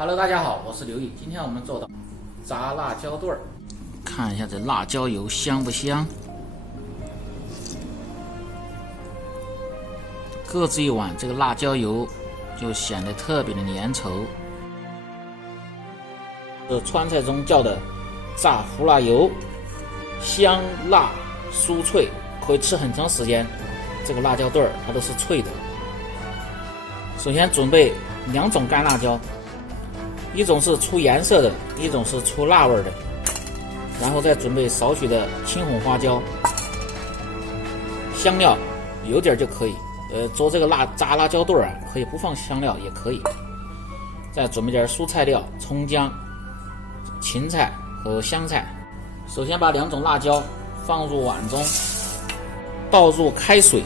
Hello， 大家好，我是刘毅。今天我们做的炸辣椒段儿，看一下这辣椒油香不香？各自一碗，这个辣椒油就显得特别的粘稠。这川菜中叫的炸胡辣油，香辣酥脆，可以吃很长时间。这个辣椒段儿它都是脆的。首先准备2种干辣椒。一种是出颜色的，一种是出辣味的，然后再准备少许的青红花椒，香料有点就可以。做这个炸辣椒段啊，可以不放香料也可以。再准备点蔬菜料，葱姜、芹菜和香菜。首先把2种辣椒放入碗中，倒入开水，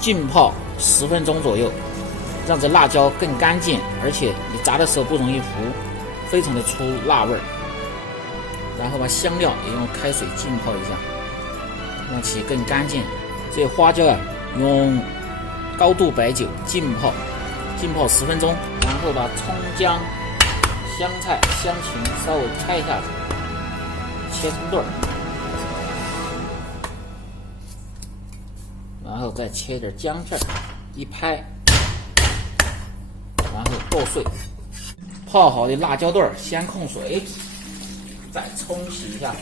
浸泡10分钟左右。让这辣椒更干净，而且你炸的时候不容易糊，非常的出辣味儿。然后把香料也用开水浸泡一下，让其更干净。这些花椒啊，用高度白酒浸泡10分钟，然后把葱姜、香菜、香芹稍微拍一下，切成段儿，然后再切点姜片，一拍。然后剁碎，泡好的辣椒段先控水，再冲洗一下。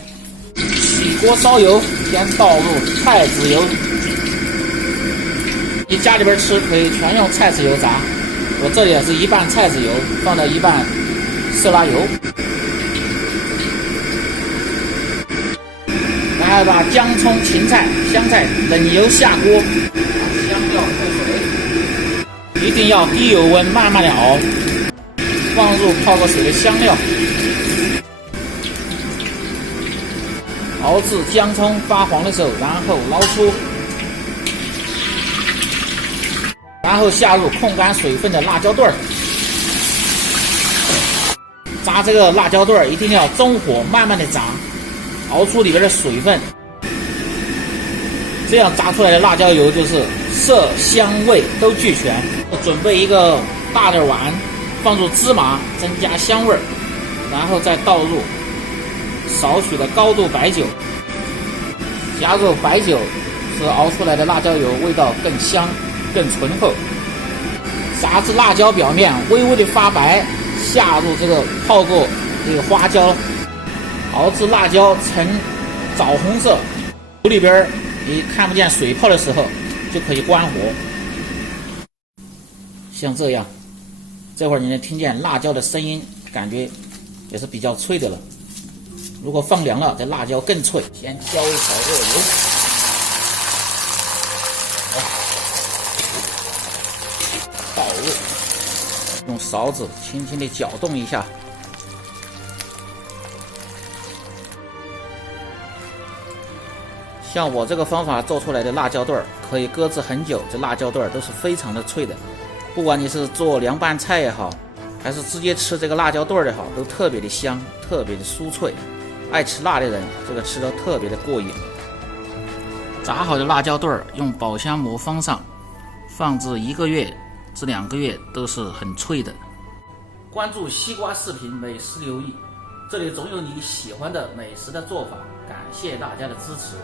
起锅烧油，先倒入菜籽油。你家里边吃可以全用菜籽油炸，我这里也是1半菜籽油，放到1半色拉油。然后把姜、葱、芹菜、香菜冷油下锅，把香料扣水。一定要低油温慢慢的熬，放入泡过水的香料，熬至姜葱发黄的时候，然后捞出，然后下入控干水分的辣椒段儿。炸这个辣椒段儿一定要中火慢慢的炸，熬出里边的水分，这样炸出来的辣椒油就是色香味都俱全。准备一个大的碗，放入芝麻增加香味，然后再倒入少许的高度白酒，加入白酒是熬出来的辣椒油味道更香更醇厚。炸至辣椒表面微微的发白，下入这个泡过这个花椒，熬至辣椒呈枣红色，壶里边你看不见水泡的时候就可以关火。像这样，这会儿你能听见辣椒的声音，感觉也是比较脆的了。如果放凉了，这辣椒更脆。先浇一勺热油，倒入，用勺子轻轻地搅动一下。像我这个方法做出来的辣椒段儿，可以搁置很久，这辣椒段儿都是非常的脆的。不管你是做凉拌菜也好，还是直接吃这个辣椒段儿也好，都特别的香，特别的酥脆。爱吃辣的人，这个吃得特别的过瘾。炸好的辣椒段儿用保鲜膜封上，放置1个月至2个月都是很脆的。关注西瓜视频美食留意，这里总有你喜欢的美食的做法。感谢大家的支持。